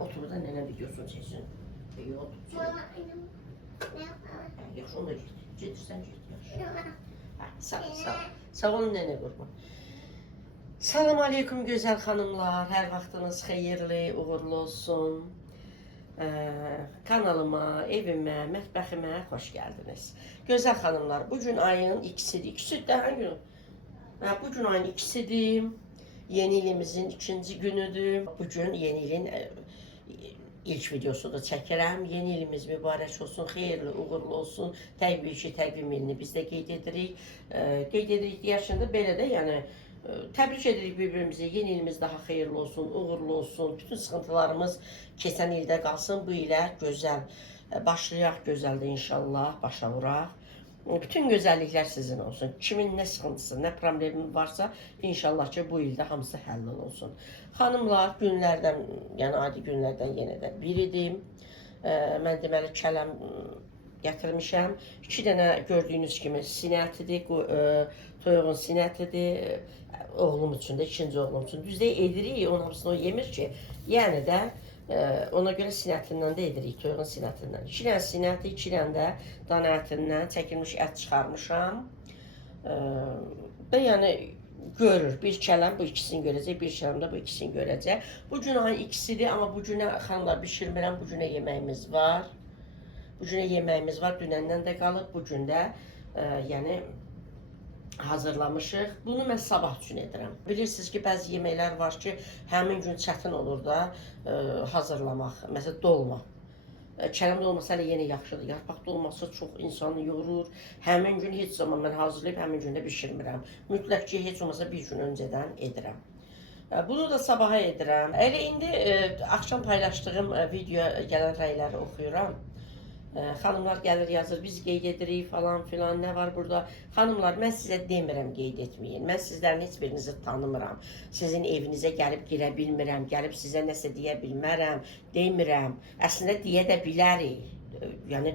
Otur da nənə videosunu çəksin. Yox, yaxşı, onda git. Gedirsən, git, yaxşı. Sağ ol. Sağ olun nənə qurban. Salam aleykum gözəl xanımlar. Hər vaxtınız xeyirli, uğurlu olsun. Kanalıma, evimə, mətbəximə xoş gəldiniz. Gözəl xanımlar, bugün ayın ikisidir. İkisi də hangi gün? Bugün ayın ikisidir. Yeni ilimizin ikinci günüdür. Bugün yeni ilin ilk videosu da çəkirəm. Yeni ilimiz mübarək olsun, xeyirli, uğurlu olsun. Təbii ki, təqvim ilini biz də qeyd edirik. Qeyd edirik deyəşində belə də, yəni təbrik edirik bir-birimizi. Yeni ilimiz daha xeyirli olsun, uğurlu olsun. Bütün sıxıntılarımız keçən ildə qalsın. Bu ilə gözəl başlayaq, gözəl də inşallah başa vuraq. Bütün gözəlliklər sizin olsun. Kimin nə sıxıntısı, nə problemi varsa inşallah ki bu ildə hamısı həll olsun. Xanımlar, günlərdən, yəni adi günlərdən yenə də biridir. Mən deməli kələm gətirmişəm. 2 dənə gördüyünüz kimi sinətidir, toyuğun sinətidir. Oğlum üçün də, ikinci oğlum üçün. Düzdür, edirik, onun hamısını o yemir ki. Yəni də ona görə sinətindən də edirik, toyuğun sinətindən. 2 dənə sinəti, 2 dənə də dana ətindən çəkilmiş ət çıxarmışam. Və yəni görür, bir kələm bu ikisini görəcək, bir kələm də bu ikisini görəcək. Bugün ayın ikisidir, amma bugünə xanımlar bişirmirəm, bugünə yeməyimiz var. Bugünə yeməyimiz var, dünəndən də qalıb, bugün də yəni hazırlamışıq. Bunu mən sabah üçün edirəm. Bilirsiniz ki, bəzi yeməklər var ki, həmin gün çətin olur da hazırlamaq. Məsələn, dolma. Kələm dolması hələ yenə yaxşıdır. Yarpaq dolması çox insanı yorur. Həmin gün heç zaman mən hazırlayıb, həmin gün də bişirmirəm. Mütləq ki, heç olmasa bir gün öncədən edirəm. Bunu da sabaha edirəm. Elə indi axşam paylaşdığım videoya gələn rəyləri oxuyuram. Xanımlar gəlir yazır, biz qeyd edirik falan filan, nə var burada? Xanımlar, mən sizə demirəm qeyd etməyin. Mən sizlərin heç birinizi tanımıram. Sizin evinizə gəlib girə bilmirəm, gəlib sizə nəsə deyə bilmərəm, demirəm. Əslində deyə də bilərik. Yəni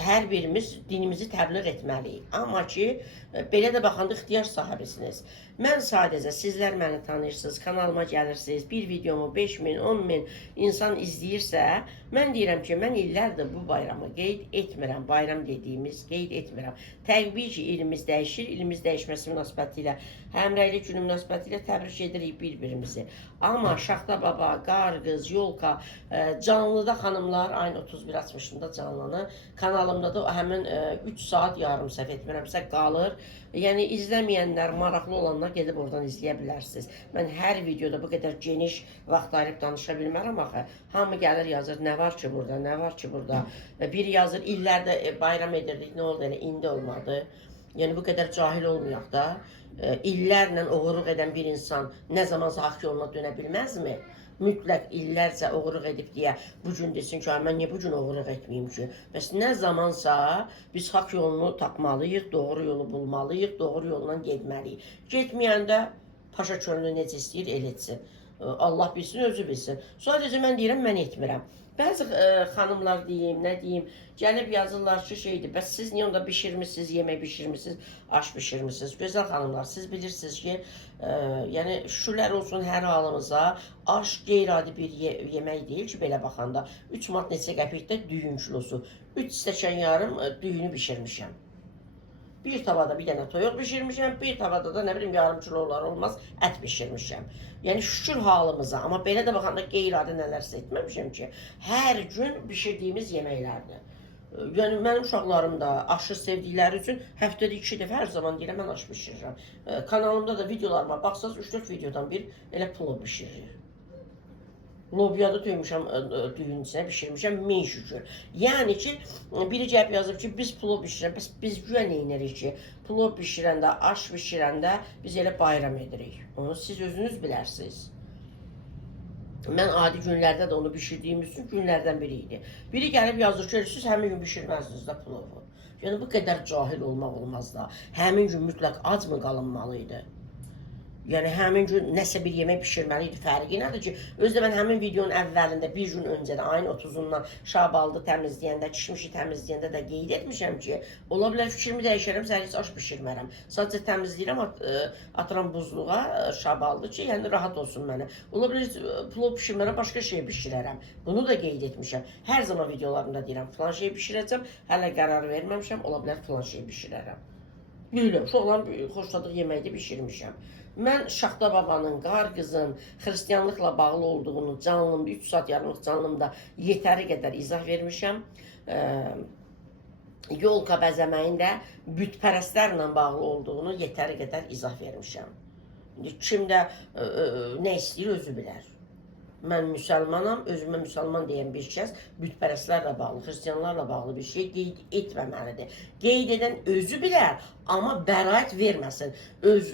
hər birimiz dinimizi təbliğ etməliyik. Amma ki, belə də baxanda ixtiyar sahibisiniz. Mən sadəcə, sizlər məni tanıyırsınız, kanalıma gəlirsiniz, bir videomu 5.000, 10.000 insan izləyirsə, mən deyirəm ki, mən illərdir bu bayramı qeyd etmirəm. Bayram dediyimiz qeyd etmirəm. Təbii ki, ilimiz dəyişir, ilimiz dəyişməsi münasibəti ilə, həmrəylik günü münasibəti ilə təbrik edirik bir-birimizi. Amma Şaxta Baba, Qarqız, Yolka, canlıda xanımlar ayın 31-60-ında canlanır. Kanalımda da həmin 3 saat yarım səhv etmirəmsə qalır. Yəni izləməyənlər, maraqlı olanlar gedib oradan izləyə bilərsiniz. Mən hər videoda bu qədər geniş vaxt ayırıb danışa bilmərəm axı. Hamı gəlir yazır, nə var ki burada, nə var ki burada. Biri yazır, illərdə bayram edirdik, nə oldu elə, indi olmadı. Yəni bu qədər cahil olmayaq da. İllərlə oğurluq edən bir insan nə zamansa haqq yoluna dönə bilməzmi? Mütləq illərcə oğurluq edib deyə bugün desin ki, mən niyə bugün oğurluq etməyim ki? Bəs nə zamansa biz haqq yolunu tapmalıyıq, doğru yolu bulmalıyıq, doğru yolla getməliyik. Getməyəndə paşa könlü necə istəyir, el etsin. Allah bilsin, özü bilsin. Sadəcə mən deyirəm, mən etmirəm. Bəzi xanımlar deyim, nə deyim, gəlib yazırlar ki, şeydir, bəs siz niyə onda bişirmişsiniz, yemək bişirmişsiniz, aş bişirmişsiniz. Gözəl xanımlar, siz bilirsiniz ki, yəni şükürlər olsun hər halımıza, aş qeyri-adi bir yemək deyil ki, belə baxanda. 3 manat neçə qəpikdə düyün kilosu, 3 stəkan yarım düyünü bişirmişəm. Bir tavada bir dənə toyuq bişirmişəm, bir tavada da nə bilim yarım kilolar olmaz ət bişirmişəm. Yəni şükür halımıza, amma belə də baxanda qeyri-adi nələrsə etməmişəm ki, hər gün bişirdiyimiz yeməklərdir. Yəni mənim uşaqlarım da aşı sevdikləri üçün həftədə 2 dəfə hər zaman deyirəm mən aş bişirirəm. Kanalımda da videolarıma baxsanız 3-4 videodan bir elə plov bişiririk. Lobyada döymüşəm, düyün içine bişirmişəm, min şükür. Yəni ki, biri gəlib yazıb ki, biz plov bişirəm, biz güya neynərik ki, plov bişirəndə, aş bişirəndə biz elə bayram edirik. Onu siz özünüz bilərsiniz. Mən adi günlərdə də onu bişirdiyim üçün günlərdən biri idi. Biri gəlib yazır ki, siz həmin gün bişirməzdiniz də plovu. Yəni bu qədər cahil olmaq olmaz da. Həmin gün mütləq ac mı qalınmalıydı? Yəni həmin gün nəsə bir yemək bişirməli idi. Fərqi nədir ki, özdə mən həmin videonun əvvəlində bir gün öncədə ayın 30-undan şabaldı təmizləyəndə, kişmişi təmizləyəndə də qeyd etmişəm ki, ola bilər fikrimi dəyişərəm, səhər heç aş bişirmərəm. Sadəcə təmizləyirəm, atıram buzluğa şabaldı ki, yəni rahat olsun mənə. Ola bilər plov bişirmərəm, başqa şey bişirərəm. Bunu da qeyd etmişəm. Hər zaman videolarımda deyirəm, filan şey bişirəcəm, hələ qərar verməmişəm, ola bilər filan şey bişirərəm. Deyirəm, uşaqların xoşladığı yeməyi də bişirmişəm. Mən Şaxta babanın, Qar qızın xristianlıqla bağlı olduğunu canlımda, 3 saat yarımlıq canlımda yetəri qədər izah vermişəm. Yolka bəzəməyin də bütpərəstlərlə bağlı olduğunu yetəri qədər izah vermişəm. Kim də nə istəyir özü bilər. Mən müsəlmanam, özümə müsəlman deyən bir kəs bütpərəstlərlə bağlı, xristianlarla bağlı bir şey qeyd etməməlidir. Qeyd edən özü bilər, amma bəraət verməsin. Öz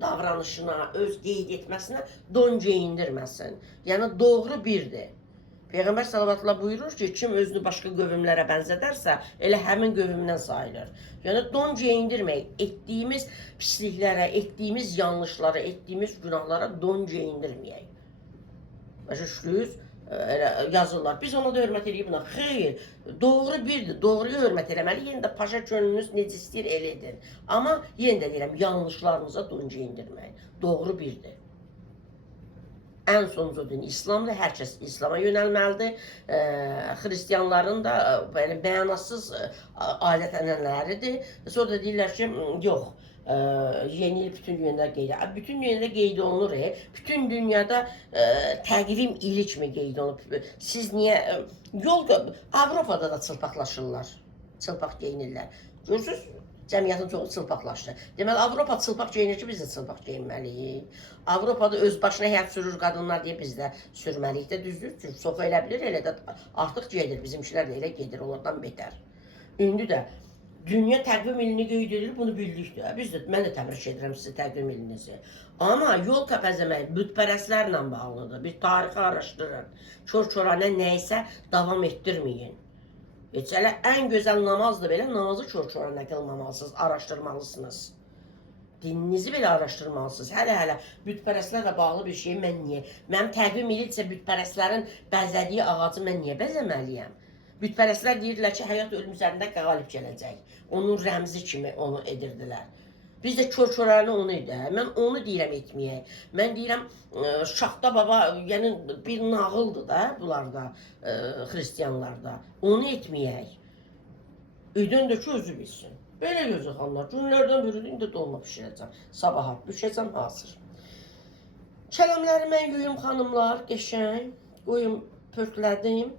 davranışına, öz qeyd etməsinə don geyindirməsin. Yəni doğru birdir. Peyğəmbər salavatullah buyurur ki, kim özünü başqa qövmlərə bənzədərsə, elə həmin qövmdən sayılır. Yəni don geyindirmək, etdiyimiz pisliklərə, etdiyimiz yanlışlara, etdiyimiz günahlara don geyindirməyək. Başa düşdünüz? Yazırlar. Biz ona da hörmət edib buna. Xeyr, doğru birdir. Doğruya hörmət eləməli. Yenə də paşa könlünüz necə istəyir elə edin. Amma yenə də deyirəm, yanlışlarınıza don geyindirməyin. Doğru birdir. Ən sonuncu din İslamdır. Hər kəs İslama yönəlməlidir. Xristianların da yəni, mənasız adət-ənənələridir. Sonra da deyirlər ki, yox. Yeni il bütün dünyada qeyd olunur. Bütün dünyada qeyd olunur. Bütün dünyada təqvim ili kimi qeyd olunur. Siz niyə Avropada da çılpaqlaşırlar. Çılpaq geyinirlər. Görürsünüz? Cəmiyyətin çoxu çılpaqlaşdı. Deməli, Avropa çılpaq geyinir ki, biz də çılpaq geyinməliyik. Avropada öz başına həyat sürür qadınlar deyə biz də sürməliyik də, düzdür. Çünki çox elə bilir, elə də artıq gedir. Bizimkilər də elə gedir, onlardan betər. İndi də dünya təqvim ilini qeyd edilir, bunu bildik də. Mən də təbrik edirəm sizə təqvim ilinizi. Amma yol kəpəzəmək bütpərəstlərlə bağlıdır. Bir tarixi araşdırın. Çor-çorana nəysə davam etdirməyin. Heç elə ən gözəl namazdır belə, namazı çor-çorana qılmamalısınız, araşdırmalısınız. Dininizi belə araşdırmalısınız. Hələ bütpərəstlərlə bağlı bir şey mən niyə? Mənim təqvim ilitsə bütpərəstlərin bəzədiyi ağacı mən niyə bəzəməliyəm? Bütpərəstlər deyirlər ki, həyat ölüm üzərində qalib gələcək. Onun rəmzi kimi onu edirdilər. Biz də kör-körlərini onu edək. Mən onu deyirəm etməyək. Mən deyirəm, Şaxta baba, yəni bir nağıldır da bunlarda, xristianlarda. Onu etməyək. Ödün də ki, özü bilsin. Belə gözü xanlar, günlərdən biridir, indi dolma pişirəcəm. Sabaha bişəcəm, hazır. Kələmləri mən yuyum xanımlar, qəşəng. Qoyum, pörtlədim.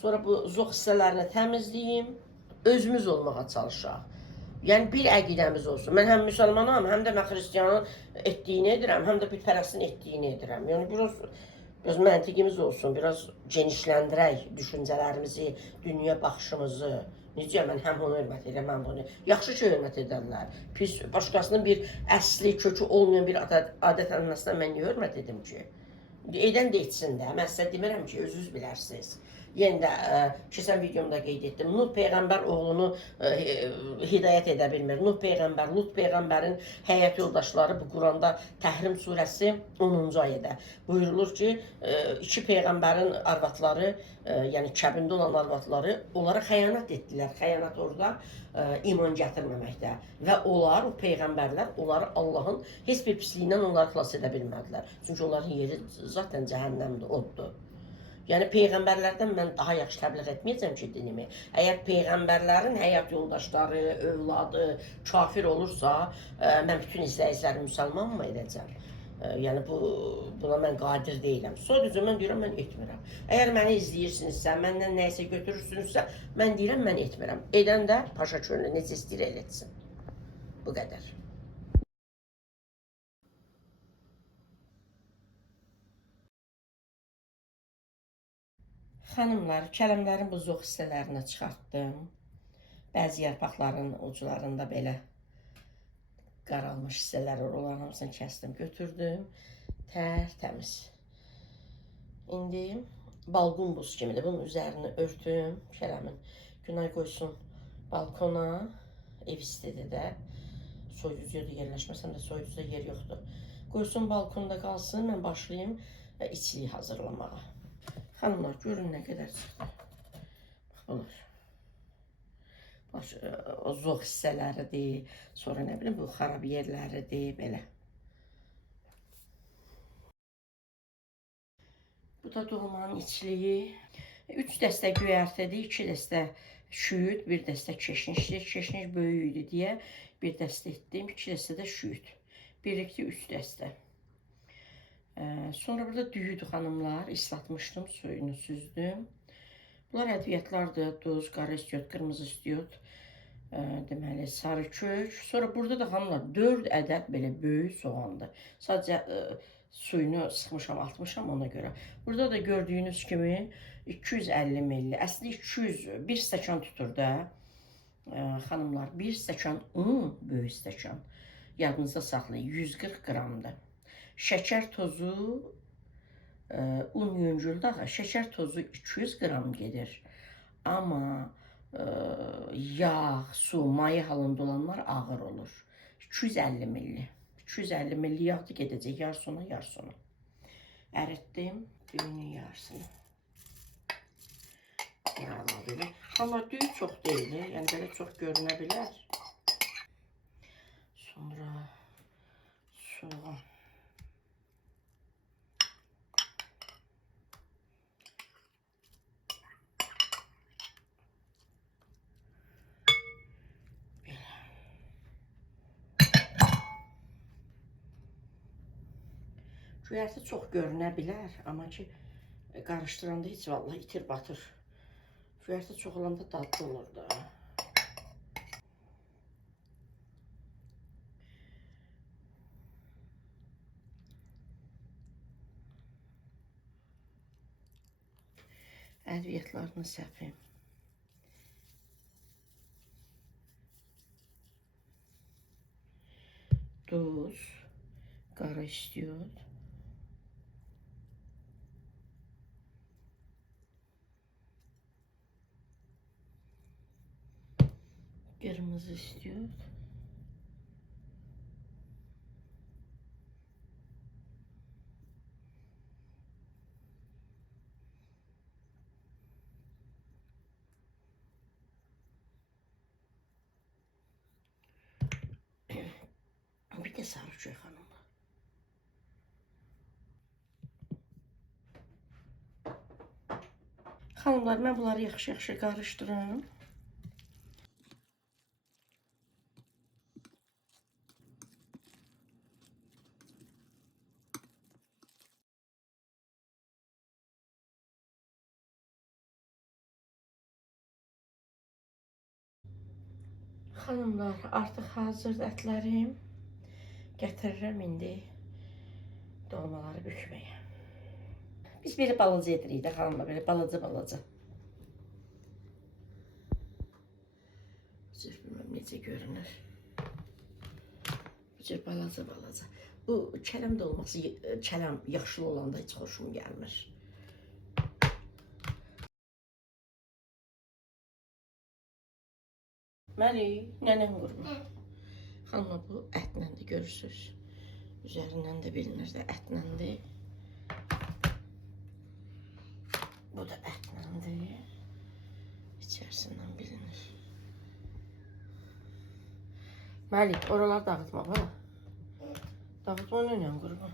Sonra bu zox hissələrini təmizləyim. Özümüz olmağa çalışaq. Yəni bir əqidəmiz olsun. Mən həm müsəlmanam, həm də mən xristiyanın etdiyini edirəm, həm də bütpərəstin etdiyini edirəm. Yəni biraz məntiqimiz olsun, biraz genişləndirək düşüncələrimizi, dünya baxışımızı. Necə mən həm onu hörmət edirəm, həm bunu. Yaxşı ki, hörmət edərlər. Pis, başqasının bir əsli, kökü olmayan bir adət-ənənəsinə mən niyə hörmət edim ki? Edən də etsin də. Mən sizə demirəm ki, özünüz bilərsiniz. Yenə də keçən videomda qeyd etdim. Nuh Peyğəmbər oğlunu hidayət edə bilmir. Nuh Peyğəmbər, Lut Peyğəmbərin həyat yoldaşları bu Quranda Təhrim surəsi 10-cu ayədə buyurulur ki, iki Peyğəmbərin arvadları, yəni kəbində olan arvadları onlara xəyanət etdilər. Xəyanət orada iman gətirməməkdə. Və onlar, o Peyğəmbərlər, onları Allahın heç bir pisliyindən onları xilas edə bilmədilər. Çünki onların yeri zaten cəhənnəmdir, oddur. Yəni Peyğəmbərlərdən mən daha yaxşı təbliğ etməyəcəm ki, dinimi. Əgər Peyğəmbərlərin həyat yoldaşları, övladı kafir olursa, mən bütün izləyiciləri müsəlman mı edəcəm? Yəni buna mən qadir deyiləm. Sadəcə mən deyirəm, mən etmirəm. Əgər məni izləyirsinizsə, məndən nəyisə götürürsünüzsə, mən deyirəm, mən etmirəm. Edən də paşa könlü necə istəyir el etsin. Bu qədər. Xanımlar, kələmlərin bu zox hissələrini çıxartdım. Bəzi yarpaqların uclarında belə qaralmış hissələr var. Onların hamısını kəsdim, götürdüm. Tərtəmiz. İndi balqon buz kimidir. Bunun üzərini örtüm. Kələmin günay qoysun balkona. Ev istidir də. soyuducuya da yerləşməsəm də soyuducuda yer yoxdur. Qoysun balkonda qalsın, mən başlayayım içliyi hazırlamağa. Xanımlar, görün nə qədər çıxdı. Bax, bunlar. O zoğ hissələridir, sonra nə bilim bu xarab yerləridir, belə. Bu da dolmanın içliyi. 3 dəstə göyərtədir, 2 dəstə şüyüd, 1 dəstə keşnişdir. Keşniş böyük idi deyə 1 dəstə etdim, 2 dəstə də şüyüd. Birlikdə 3 dəstə. Sonra burada düyüdür xanımlar, islatmışdım, suyunu süzdüm. Bunlar ədviyyatlardır, duz, qara istiot, qırmızı istiot, deməli sarı kök. Sonra burada da xanımlar 4 ədəd belə böyük soğandır. Sadəcə suyunu sıxmışam, atmışam ona görə. Burada da gördüyünüz kimi 250 ml, əslində 200, 1 stəkan tutur da. Xanımlar, 1 stəkan un, böyük stəkan, yadınızda saxlayın, 140 qramdır. Şəkər tozu, un yüngüldür axı, şəkər tozu 200 qram gedir. Amma yağ, su, maye halında olanlar ağır olur. 250 ml. 250 ml yağdır gedəcək yarısına, yarısına. Əritdim düyünün yarısını. Belə. Amma düyü çox deyil, yəni belə çox görünə bilər. Sonra soğan. Göyərti çox görünə bilər, amma ki, qarışdıranda heç vallahi itir batır. Göyərti çox olanda dadlı olur da. Ədviyyatlarını səpim. Duz, qara istiot. Qırmızı istiot. Bir də sarı kök xanımlar. Xanımlar, mən bunları yaxşı-yaxşı qarışdırım. Xanımlar, artıq hazırdır ətlərim. Gətirirəm indi dolmaları bükməyə. Biz belə balaca edirik də xanımlar, belə balaca. Cür bilməm necə görünür. Bu cür balaca. Bu kələm dolması, kələm yaşlı olanda heç xoşum gəlmir. Məli, nənəm qurma. Xanımlar, bu ətləndi, görürsünüz. Üzərindən də bilinir də ətləndi. Bu da ətləndi. İçərisindən bilinir. Məlik, oraları dağıtma, bana. Dağıtma nənəm qurma.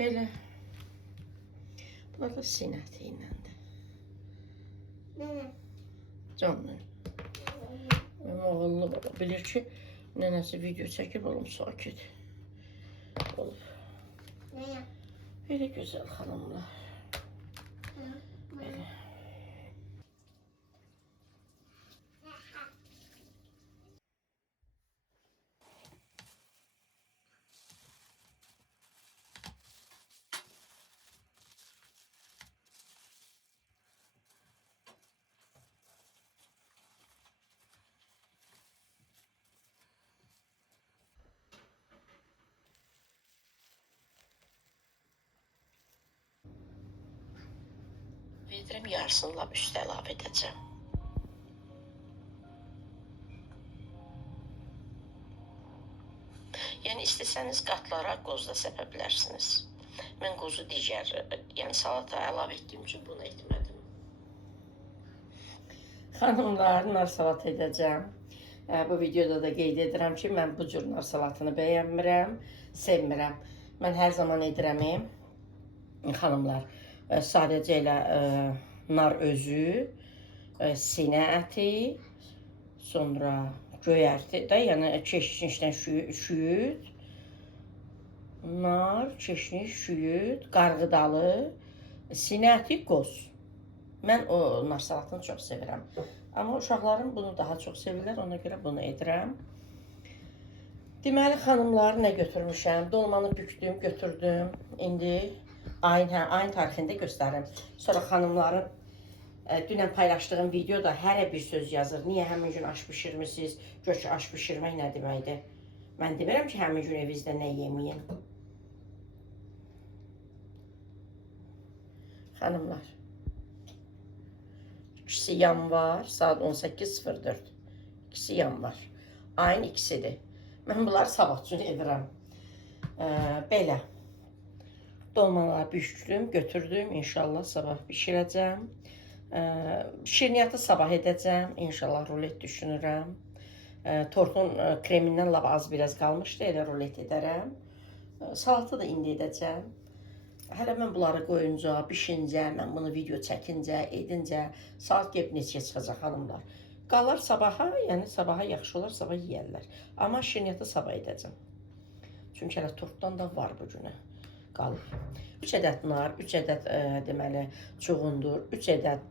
Belə. Bunlar da sinəti iləndir. Canlı. Mənim oğullu baba bilir ki, nənəsi video çəkib olum sakit. Olub. Belə gözəl xanımlar. Belə. Verdirəm yarısını lap üstə əlavə edəcəm. Yəni istəsəniz qatlara qoz da səpə bilərsiniz. Mən qozu digər, yəni salata əlavə etdiyim üçün bunu etmədim. Xanımlar, nar salat edəcəm. Bu videoda da qeyd edirəm ki, mən bu cür nar salatını bəyənmirəm, sevmirəm. Mən hər zaman edirəm, xanımlar, sadəcə elə nar özü, sinə əti, sonra göyərti də, yəni çeşnişdən şüyüd, nar, çeşniş, şüyüd, qarğıdalı, sinə əti, qoz. Mən o nar salatını çox sevirəm. Amma uşaqlarım bunu daha çox sevirlər, ona görə bunu edirəm. Deməli, xanımlar, nə götürmüşəm? Dolmanı bükdüm, götürdüm. İndi ayın tarixində göstərim. Sonra xanımların dünən paylaşdığım videoda hərə bir söz yazır. Niyə həmin gün aş bişirmişsiniz? Gör ki, aş bişirmək nə deməkdir? Mən demirəm ki, həmin gün evinizdə nə yeməyin. Xanımlar, 2 yanvar, saat 18:04. 2 yanvar. Ayın 2-sidir. Mən bunları sabah üçün edirəm. Belə. Dolmaları bükdüm, götürdüm. İnşallah sabah bişirəcəm. Şirniyyatı sabah edəcəm. İnşallah rulet düşünürəm. Tortun kremindən lap az biraz qalmışdı. Elə rulet edərəm. Salatı da indi edəcəm. Hələ mən bunları qoyunca, bişincə, mən bunu video çəkincə, edincə, saat gəlib neçəyə çıxacaq xanımlar. Qalar sabaha, yəni sabaha yaxşı olar, sabah yeyərlər. Amma şirniyyatı sabah edəcəm. Çünki hələ tortdan da var bu günə qalır. 3 ədəd nar, 3 ədəd deməli çuğundur, 3 ədəd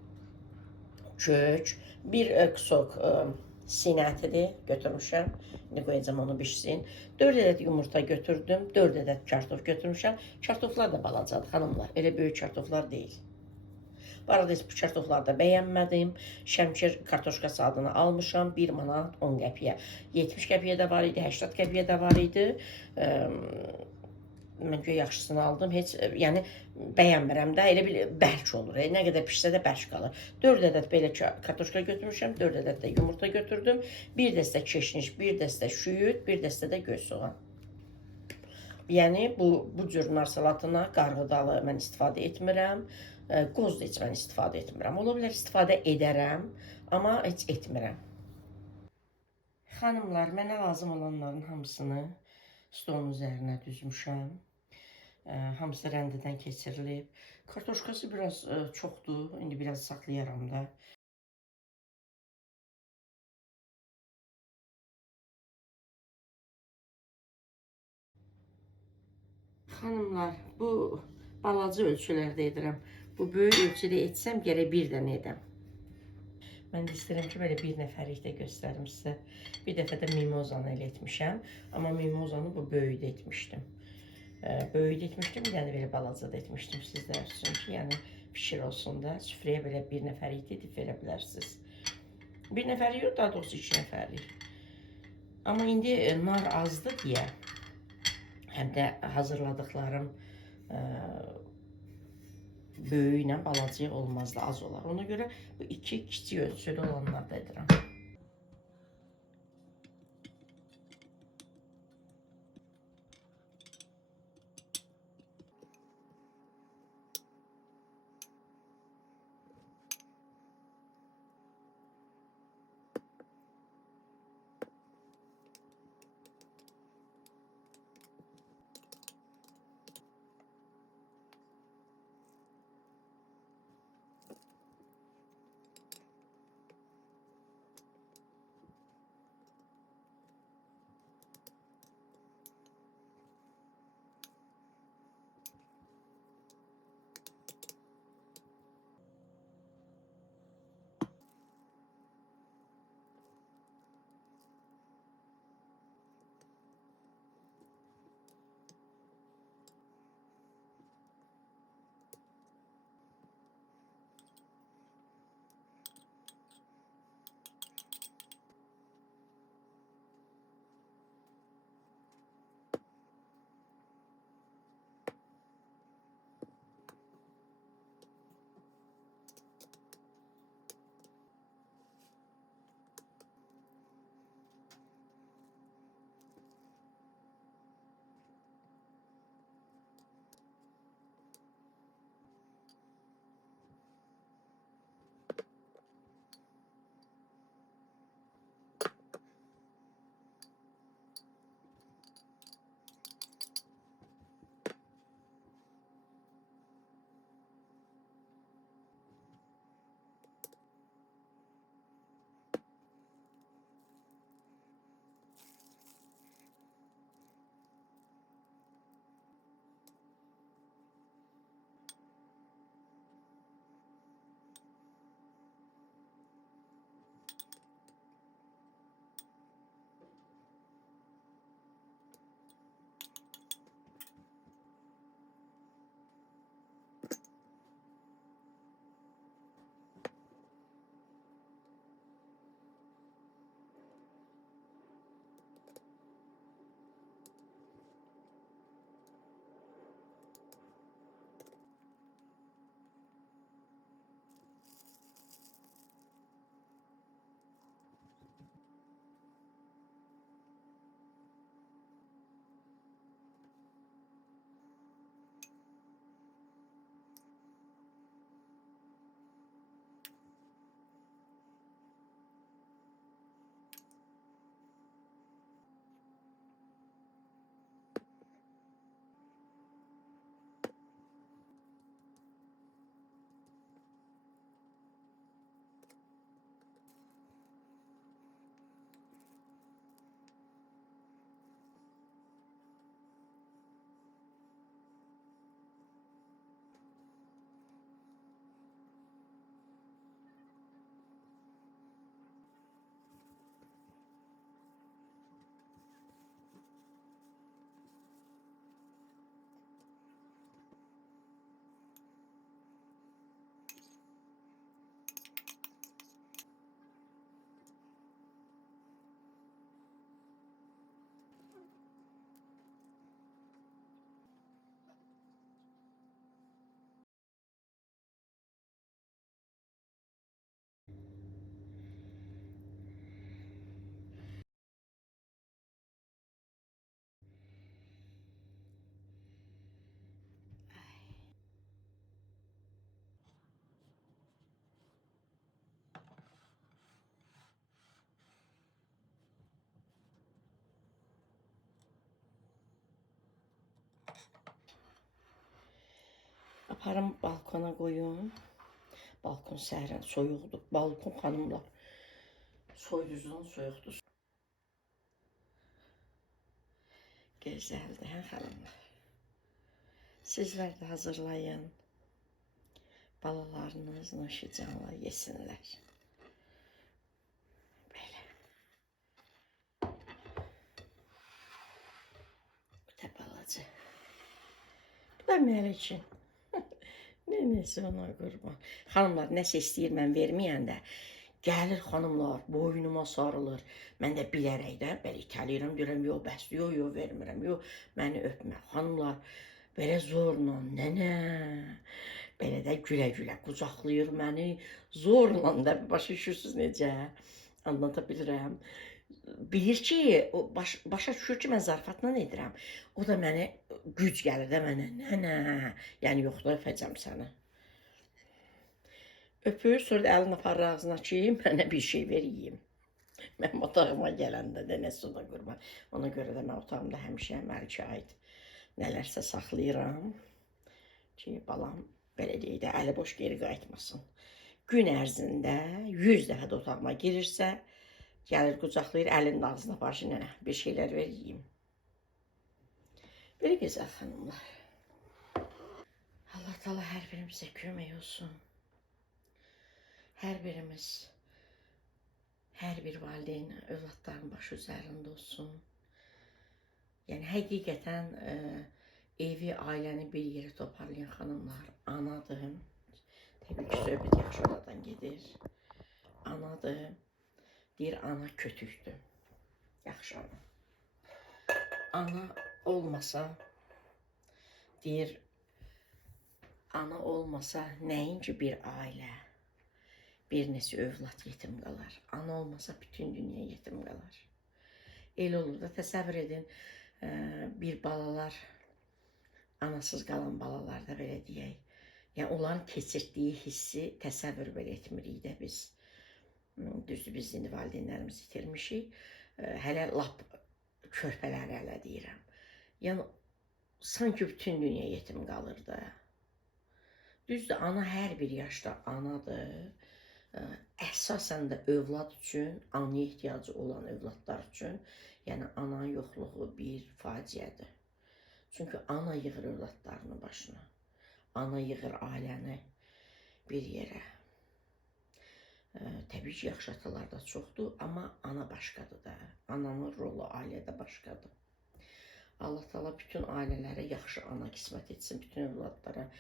kök, 1 kusok sinə ətidir, götürmüşəm. İndi qoyacam onu bişsin. 4 ədəd yumurta götürdüm, 4 ədəd kartof götürmüşəm. Kartoflar da balacadır xanımlar, elə böyük kartoflar deyil. Bu arada bu kartofları da bəyənmədim. Şəmkir kartoşkası adını almışam. 1 manat 10 qəpiyə. 70 qəpiyə də var idi, 80 qəpiyə də var idi. Mən göy yaxşısını aldım. Heç, yəni bəyənmirəm də, elə bil bərk olur. Nə qədər pişsə də bərk qalır. 4 ədəd belə kartoşka götürmüşəm, 4 ədəd də yumurta götürdüm. 1 dəstə keşniş, 1 dəstə şüyüd, 1 dəstə də göy soğan. Yəni bu cür nar salatına qarğıdalı mən istifadə etmirəm. Qoz da heç mən istifadə etmirəm. Ola bilər istifadə edərəm, amma heç etmirəm. Xanımlar, mənə lazım olanların hamısını stolun üzərinə düzmüşəm. Hamısı rəndidən keçirilib. Kartoşkası biraz çoxdur. İndi biraz saxlayaram da. Xanımlar, bu balaca ölçülərdə edirəm. Bu böyük ölçüdə etsəm gərək bir dənə edəm. Mən də istəyirəm ki, belə bir nəfərlikdə göstərim sizə. Bir dəfə də mimozanı elə etmişəm. Amma mimozanı bu böyükdə etmişdim. Böyük etmişdim, bir dənə belə balaca da etmişdim sizlər üçün ki, yəni fikir olsun da, süfrəyə belə bir nəfərlik edib verə bilərsiniz. Bir nəfərlik yox, daha doğrusu 2 nəfərlik. Amma indi nar azdır deyə, həm də hazırladıqlarım böyüklə balacaya olmaz da, az olar. Ona görə bu 2 kiçik ölçüdə olanlar da edirəm. aparım balkona qoyum. Balkon səhərən soyuqdur. Balkon xanımlar soyuducudan soyuqdur. Gözəldir, hə xanımlar? Sizlər də hazırlayın. Balalarınız noşucanla yesinlər. Belə. Bu da balaca. Bu da mənim üçün. Neyse ona qurban. Xanımlar, nəsə istəyir mən verməyəndə, gəlir xanımlar, boynuma sarılır. Mən də bilərək də, belə itəliyirəm, deyirəm, yox, bəs, yox, vermirəm, yox, məni öpmə. Xanımlar, belə zorla, nənə, belə də gülə-gülə qucaqlayır məni, zorla da, başa düşürsünüz necə, anlata bilirəm. Bilir ki, o başa düşür ki, mən zarafatla edirəm. O da mənə güc gəlir də mənə, nənə, yəni yox da öpəcəm səni. Öpür, sonra da əlini aparır ağzına ki, mənə bir şey ver yiyeyim. Mənim otağıma gələndə də nəsə ona qurban. Ona görə də mən otağımda həmişə Məlikə aid nələrsə saxlayıram ki, balam belə deyək də əli boş geri qayıtmasın. Gün ərzində 100 dəfə də otağıma girirsə, gəlir qucaqlayır, əlinin ağzına aparır ki, nənə, bir şeylər ver yiyeyim. Belə gözəl xanımlar. Allah Taala hər birimizə kömək olsun. Hər birimiz, hər bir valideyn övladların başı üzərində olsun. Yəni, həqiqətən evi, ailəni bir yerə toparlayan xanımlar anadır. Təbii ki, söhbət yaxşı anadan gedir. Anadır. Deyir, ana kötüktür. Yaxşı ana. Ana olmasa, deyir, ana olmasa nəinki bir ailə, bir neçə övlad yetim qalar. Ana olmasa bütün dünya yetim qalar. Elə olur da, təsəvvür edin, bir balalar, anasız qalan balalar da belə deyək. Yəni, onların keçirdiyi hissi təsəvvür belə etmirik də biz. Düzdür, biz indi valideynlərimizi itirmişik. Hələ lap körpələri hələ deyirəm. Yəni, sanki bütün dünya yetim qalır da. Düzdür, ana hər bir yaşda anadır. Əsasən də övlad üçün, anaya ehtiyacı olan övladlar üçün, yəni ananın yoxluğu bir faciədir. Çünki ana yığır övladlarını başına, ana yığır ailəni bir yerə. Təbii ki, yaxşı atalar da çoxdur, amma ana başqadır da. Ananın rolu ailədə başqadır. Allah Taala bütün ailələrə yaxşı ana qismət etsin, bütün övladlara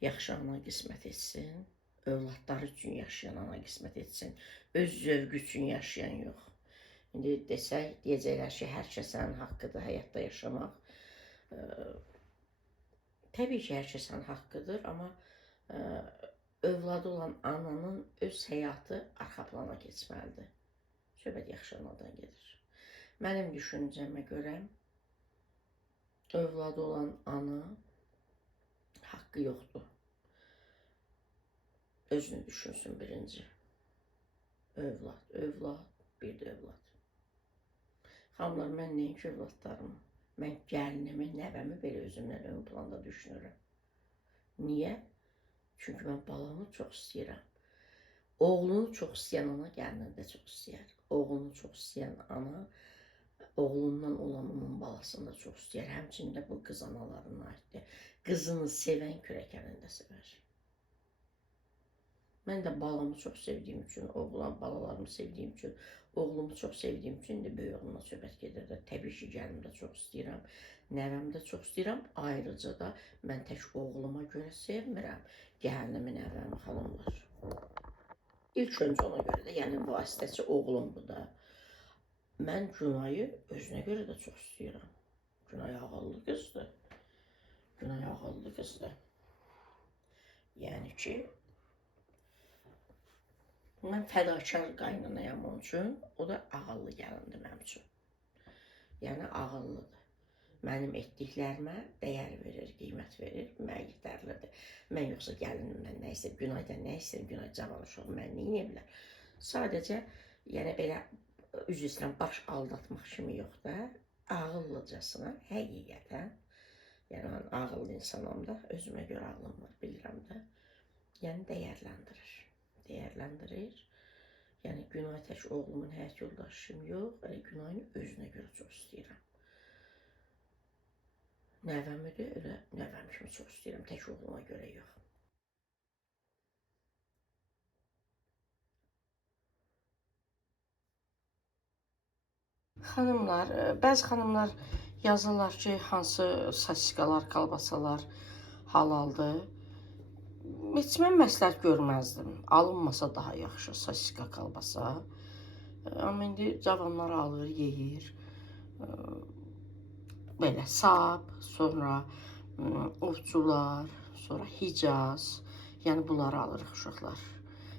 yaxşı ana qismət etsin. Övladları üçün yaşayan ana qismət etsin. Öz zövqü üçün yaşayan yox. İndi desək, deyəcəklər ki, hər kəsin haqqıdır həyatda yaşamaq. Təbii ki, hər kəsin haqqıdır, amma övladı olan ananın öz həyatı arxa plana keçməlidir. Söhbət yaxşı anadan gedir. Mənim düşüncəmə görə, övladı olan ana haqqı yoxdur. Özünü düşünsün birinci. Övlad, bir də övlad. Xanımlar, mən nəinki övladlarımı, mən gəlinimi, nəvəmi belə özümdən ön planda düşünürəm. Niyə? Çünki mən balamı çox istəyirəm. Oğlunu çox istəyən ana gəlinini də çox istəyər. Oğlunu çox istəyən ana oğlundan olan onun balasını da çox istəyər. Həmçində bu qız analarına aiddir. Qızını sevən kürəkənini də sevər. Mən də balamı çox sevdiyim üçün, oğlan balalarımı sevdiyim üçün, oğlumu çox sevdiyim üçün də böyük oğluma söhbət gedir də. Təbii ki, gəlimi də çox istəyirəm, nəvəmi də çox istəyirəm. Ayrıca da mən tək oğluma görə sevmirəm gəlinimi, nəvəmi, xanımlar. İlk öncə ona görə də, yəni vasitəçi oğlumdur da. Mən Günayı özünə görə də çox istəyirəm. Günay ağıllı qızdır. Günay ağıllı qızdır. Yəni ki, mən fədakar qaynanayam onun üçün, o da ağıllı gəlindir mənim üçün. Yəni ağıllıdır. Mənim etdiklərimə dəyər verir, qiymət verir, mənə yetərlidir. Mən yoxsa gəlinimdən nə istəyir, Günaydan nə istəyir, Günay cavan uşaq, mən neyə bilər? Sadəcə, yəni belə, üzr istəyirəm, baş aldatmaq kimi yox da, ağıllıcasına, həqiqətən Yəni mən ağıllı insanam da, özümə görə ağlım var, bilirəm də. Yəni dəyərləndirir. Dəyərləndirir. Yəni Günay tək oğlumun həyat yoldaşım yox, Günayın özünə görə çox istəyirəm. Nəvəmi də elə nəvəm kimi çox istəyirəm, tək oğluma görə yox. Xanımlar, bəzi xanımlar yazırlar ki, hansı sosisikalar, kolbasalar halaldır. Heç mən məsləhət görməzdim. Alınmasa daha yaxşı sosisika, kolbasa. Amma indi cavanlar alır, yeyir. Belə sap, sonra ovçular, sonra Hicaz. Yəni bunları alırıq uşaqlar.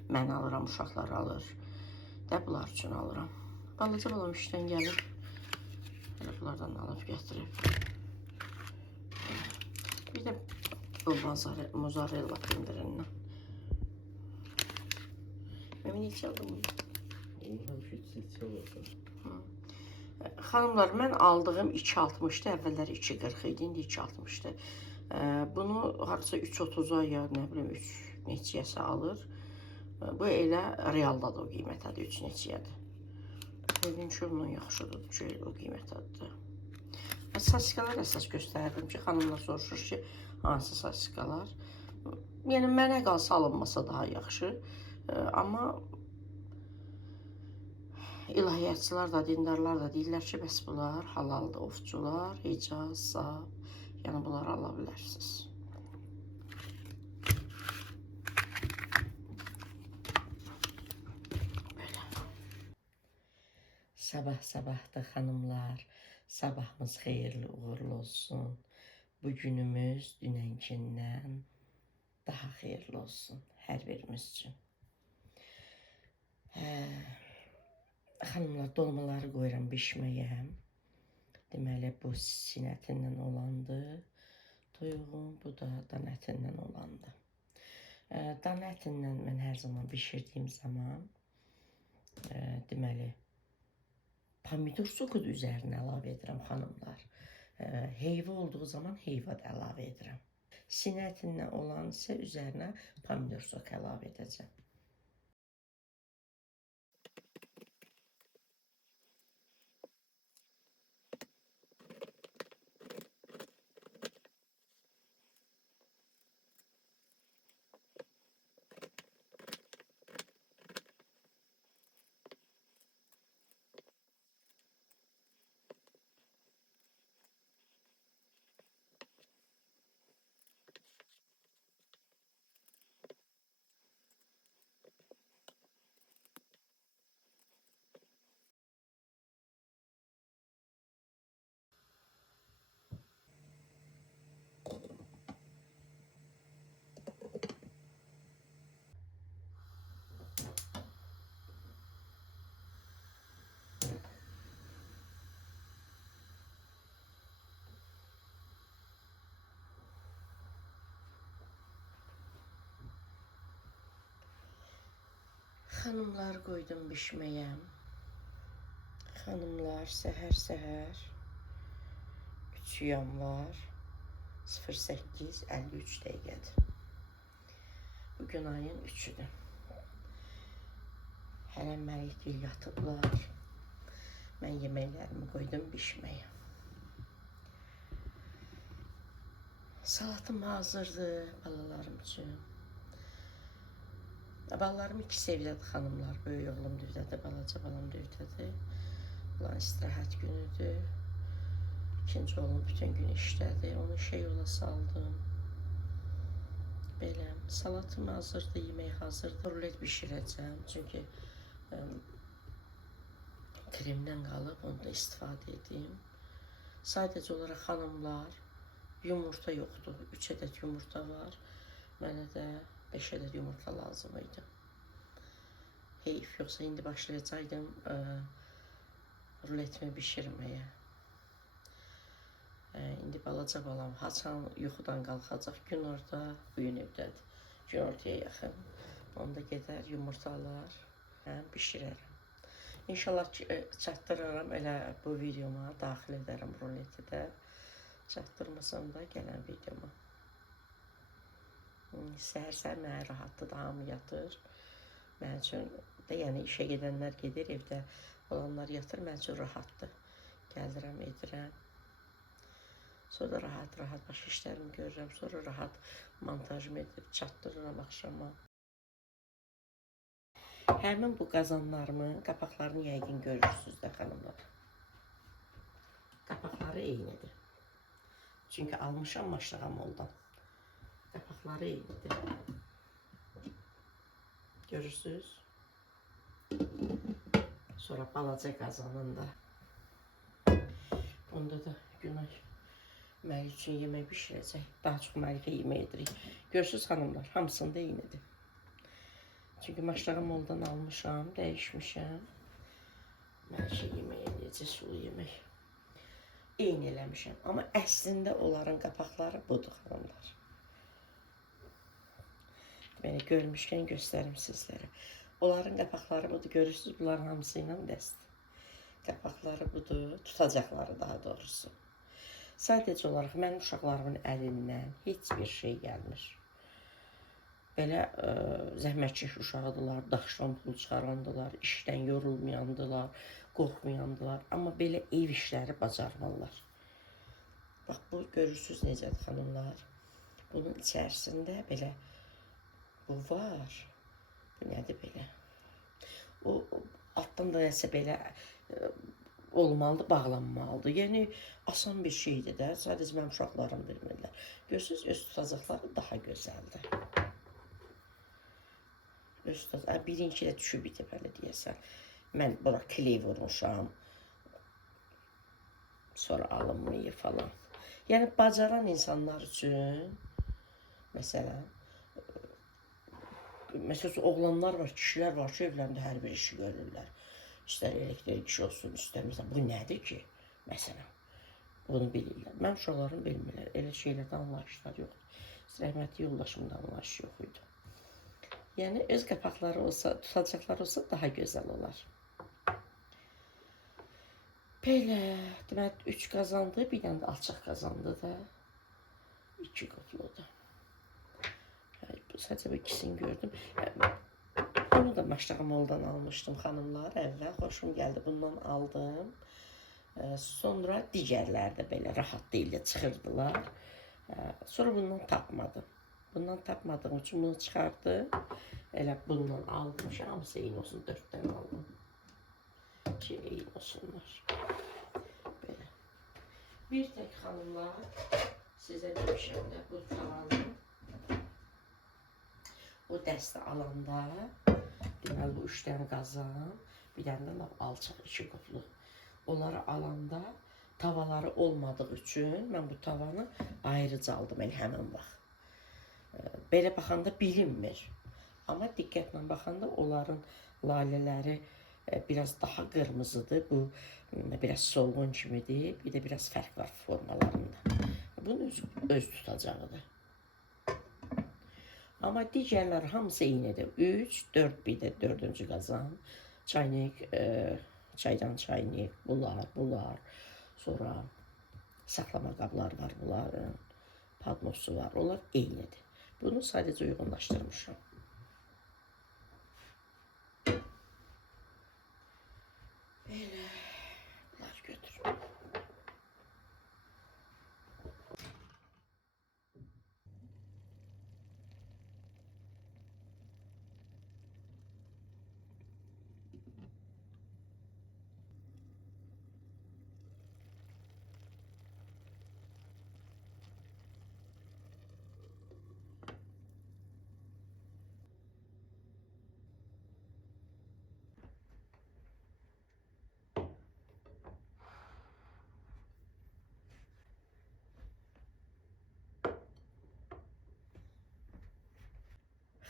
Mən alıram, uşaqlar alır. Də bunlar üçün alıram. Balaca balam işdən gəlib. Elə bunlardan alıb gətirib. Bir də bu mozzarella pendirindən. Məmin neçə aldım bunu? Xanımlar, mən aldığım 2.60-dı, əvvəlləri 2.40 idi, indi 2.60-dır. Bunu harca 3.30-a ya nə bilim 3 neçəyəsə alır. Bu elə realda da o qiymətədir, 3 neçəyədir. Dedim ki, ondan yaxşıdır ki, o qiymətədir. Sosisikalar əsas göstərdim ki, xanımlar soruşur ki, hansı sosisikalar. Yəni, mənə qalsa alınmasa daha yaxşı. Amma ilahiyyatçılar da, dindarlar da deyirlər ki, bəs bunlar halaldır, ovçular, Hicaz, sap, yəni bunları ala bilərsiniz. Sabah-sabahdır xanımlar, sabahımız xeyirli uğurlu olsun. Bu günümüz dünənkindən daha xeyirli olsun hər birimiz üçün. Xanımlar, dolmaları qoyuram bişməyə. Deməli, bu sin ətindən olandı. Toyuğun, bu da dan ətindən olandı. Dan ətindən mən hər zaman bişirdiyim zaman, deməli, pomidor soku da üzərinə əlavə edirəm xanımlar. Heyva olduğu zaman heyva da əlavə edirəm. Sin ətindən olan isə üzərinə pomidor soku əlavə edəcəm. Xanımlar, qoydum bişməyə. Xanımlar, səhər-səhər 3 yanvar 08:53 dəqiqədir. Bu gün ayın 3-üdür. Hələ Məlikgil yatıblar. Mən yeməklərimi qoydum bişməyə. Salatım hazırdır balalarım üçün. Balalarım ikisi evdədir xanımlar. Böyük oğlum da evdədir, balaca balam da evdədir. Bunların istirahət günüdür. İkinci oğlum bütün gün işlədi. Onu işə yola saldım. Belə, salatım hazırdır, yemək hazırdır. Rulet bişirəcəm. Çünki kremdən qalıb, onu da istifadə edeyim. Sadəcə olaraq xanımlar, yumurta yoxdur. 3 ədəd yumurta var. Mənə də 5 ədəd yumurta lazım idi. Heyf, yoxsa indi başlayacaqdım ruletimi bişirməyə. İndi balaca balam haçan yuxudan qalxacaq gün orada, bugün evdədir. Gün ortaya yaxın. Onda gedər, yumurta alar, bişirərəm. İnşallah çatdıraram, elə bu videoma daxil edərəm ruleti də. Çatdırmasam da gələn videoma. Səhər-səhər mənə rahatdır, da hamı yatır. Mənim üçün də, yəni işə gedənlər gedir, evdə olanlar yatır, mənim üçün rahatdır. Gəlirəm, edirəm. Sonra rahat-rahat baş işlərimi görürəm, sonra rahat montajımı edib çatdırıram axşama. Həmin bu qazanlarımın qapaqlarını yəqin görürsünüz də xanımlar. Qapaqları eynidir. Çünki almışam Maşrağa Moldan. Qapaqları eynidir. Görürsünüz? Sonra balaca qazanın da. Bunda da Günay mənim üçün yemək bişirəcək. Daha çox Məlifə yemək edirik. Görürsünüz xanımlar, hamısında eynidir. Çünki Maşrağa Moldan almışam, dəyişmişəm. Məlifə yemək eləyəcək, sulu yemək. Eyni eləmişəm. Amma əslində onların qapaqları budur xanımlar. Deməli, görmüşkən göstərim sizlərə. Onların qapaqları budur, görürsünüz, bunların hamısı ilə dəst. Qapaqları budur, tutacaqları daha doğrusu. Sadəcə olaraq mənim uşaqlarımın əlindən heç bir şey gəlmir. Belə zəhmətçi uşaqdılar, daşdan pul çıxarandılar, işdən yorulmayandılar, qorxmayandılar. Amma belə ev işləri bacarmırlar. Bax, bu görürsünüz necədir xanımlar. Bunun içərisində belə bu var. Bu nədir belə? O altdan da nəsə belə olmalıdır, bağlanmalıdır. Yəni, asan bir şeydir də. Sadəcə mənim uşaqlarım bilmirlər. Görürsünüz, öz tutacaqları daha gözəldir. Öz tutacaqları, birinci də düşüb idi, belə deyəsən. Mən bura kley vurmuşam. Sonra alınmayır falan. Yəni, bacaran insanlar üçün, məsələn, oğlanlar var, kişilər var ki, evlərində hər bir işi görürlər. İstər elektrik işi olsun, istəmirsən. Bu nədir ki? Məsələn, bunu bilirlər. Mən uşaqlarım bilmirlər. Elə şeylərdə anlayışlar yoxdur. Rəhmətli yoldaşımda anlayış yox idi. Yəni, öz qapaqları olsa, tutacaqlar olsa daha gözəl olar. Belə, demək, 3 qazandı, bir dənə də alçaq qazandı da. 2 qutludur. Sadəcə bu ikisini gördüm. Onu da Maşrağa Moldan almışdım xanımlar əvvəl. Xoşum gəldi, bundan aldım. Sonra digərləri də belə rahat deyildi, çıxırdılar. Sonra bundan tapmadım. Bundan tapmadığım üçün bunu çıxardım. Elə bundan aldım. Hamısı eyni olsun, 4 dənə aldım. Ki, eyni olsunlar. Belə. Bir tək xanımlar, sizə demişəm də bu tavanı. O dəstə alanda, deməli, bu 3 dənə qazan, bir dənə də alçaq 2 qutlu. Onları alanda tavaları olmadığı üçün mən bu tavanı ayrıca aldım, elə həmin vaxt. Belə baxanda bilinmir. Amma diqqətlə baxanda onların lalələri biraz daha qırmızıdır. Bu biraz solğun kimidir. Bir də biraz fərq var formalarında. Bunun öz tutacağıdır. Amma digərləri hamısı eynidir. 3, 4, bir də 4-cü qazan. Çaynik, çaydan çaynik, bunlar. Sonra saxlama qablar var bunların. Padnosu var. Onlar eynidir. Bunu sadəcə uyğunlaşdırmışam. Belə, bunlar götürüm.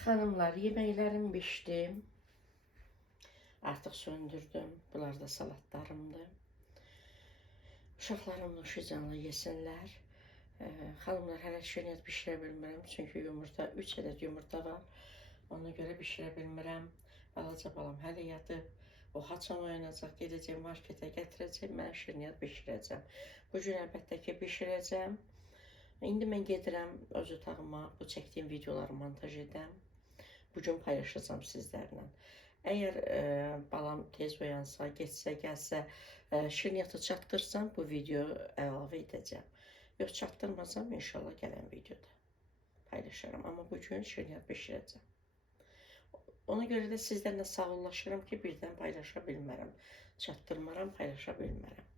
Xanımlar, yeməklərim bişdi. Artıq söndürdüm. Bunlar da salatlarımdır. Uşaqlarım nuşucanla yesinlər. Xanımlar, hələ şöynət bişirə bilmirəm. Çünki yumurta, 3 ədəd yumurta var. Ona görə bişirə bilmirəm. Balaca balam hələ yatıb. O haçan oyanacaq, gedəcəm marketə, gətirəcəm, mən şirniyyat bişirəcəm. Bu gün əlbəttə ki, bişirəcəm. İndi mən gedirəm öz otağıma, bu çəkdiyim videoları montaj edəm. Bugün paylaşacağım sizlərlə. Əgər balam tez oyansa, getsə, gəlsə, şirniyyatı çatdırsam, bu video əlavə edəcəm. Yox, çatdırmasam, inşallah gələn videoda paylaşaram. Amma bugün şirniyyat bişirəcəm. Ona görə də sizlərlə sağollaşıram ki, birdən paylaşa bilmərəm. Çatdırmaram, paylaşa bilmərəm.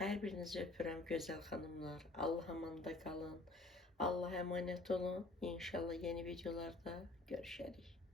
Hər birinizi öpürəm, gözəl xanımlar. Allah amanda qalın. Allah əmanət olun. İnşallah yeni videolarda görüşərik.